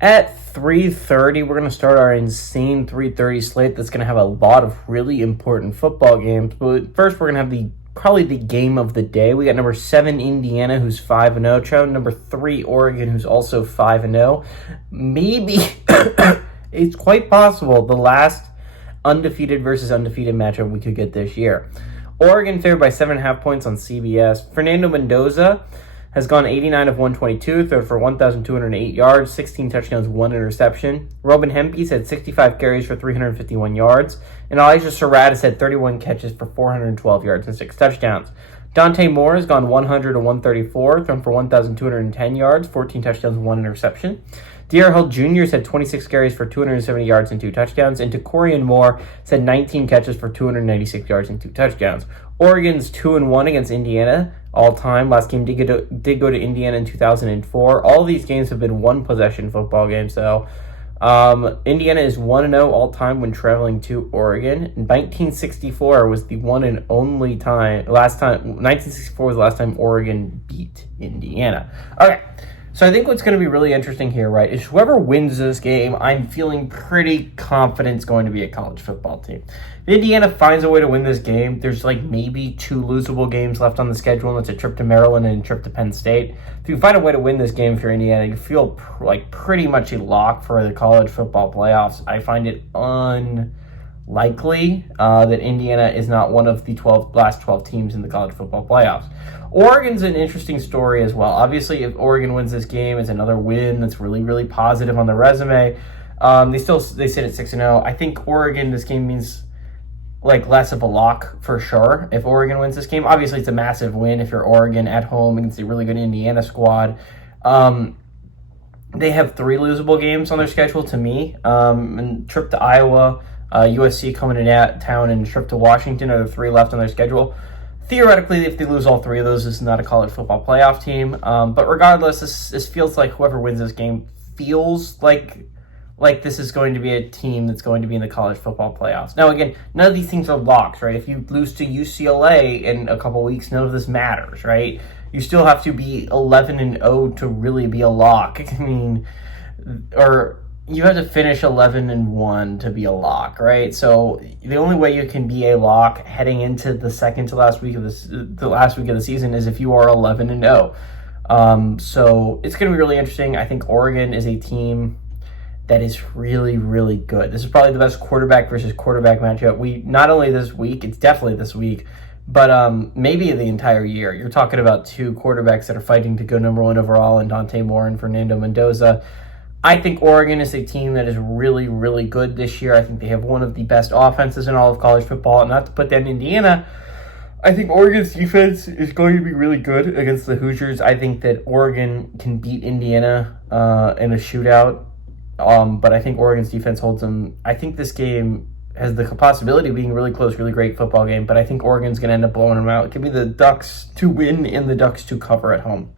At 3:30, we're going to start our insane 3:30 slate that's going to have a lot of really important football games. But first, we're going to have probably the game of the day. We got number 7 Indiana, who's 5-0, traveling number 3 Oregon, who's also 5-0. Maybe it's quite possible the last undefeated versus undefeated matchup we could get this year. Oregon favored by 7.5 points on CBS. Fernando Mendoza has gone 89 of 122, thrown for 1,208 yards, 16 touchdowns, 1 interception. Robin Hempes had 65 carries for 351 yards. And Elijah Surratt has had 31 catches for 412 yards and 6 touchdowns. Dante Moore has gone 100 to 134, thrown for 1,210 yards, 14 touchdowns, 1 interception. De'Aaron Hill Jr. has had 26 carries for 270 yards and 2 touchdowns, and Tacorian Moore has had 19 catches for 296 yards and 2 touchdowns. Oregon's 2-1 against Indiana all time. Last game did go to Indiana in 2004. All of these games have been one-possession football games, though. Indiana is 1-0 all time when traveling to Oregon. 1964 was the one and only time. 1964 was the last time Oregon beat Indiana. Okay. So I think what's going to be really interesting here, right, is whoever wins this game, I'm feeling pretty confident is going to be a college football team. If Indiana finds a way to win this game, there's like maybe 2 losable games left on the schedule, and it's a trip to Maryland and a trip to Penn State. If you find a way to win this game for Indiana, you feel like pretty much a lock for the college football playoffs. I find it unlikely that Indiana is not one of the last 12 teams in the college football playoffs. Oregon's an interesting story as well. Obviously, if Oregon wins this game, it's another win that's really, really positive on the resume. They sit at 6-0. I think Oregon, this game means like less of a lock for sure. If Oregon wins this game, obviously it's a massive win if you're Oregon at home against a really good Indiana squad. They have 3 losable games on their schedule to me. And trip to Iowa, USC coming to town, and trip to Washington are the 3 left on their schedule. Theoretically, if they lose all 3 of those, this is not a college football playoff team. But regardless, this feels like whoever wins this game feels like this is going to be a team that's going to be in the college football playoffs. Now, again, none of these things are locks, right? If you lose to UCLA in a couple weeks, none of this matters, right? You still have to be 11-0 to really be a lock. I mean, or you have to finish 11-1 to be a lock, right? So the only way you can be a lock heading into the last week of the season is if you are 11-0. So it's going to be really interesting. I think Oregon is a team that is really, really good. This is probably the best quarterback versus quarterback matchup. Not only this week, it's definitely this week, but maybe the entire year. You're talking about 2 quarterbacks that are fighting to go number 1 overall, and Dante Moore and Fernando Mendoza. I think Oregon is a team that is really, really good this year. I think they have one of the best offenses in all of college football. And not to put down Indiana, I think Oregon's defense is going to be really good against the Hoosiers. I think that Oregon can beat Indiana in a shootout. But I think Oregon's defense holds them. I think this game has the possibility of being a really close, really great football game. But I think Oregon's going to end up blowing them out. It could be the Ducks to win and the Ducks to cover at home.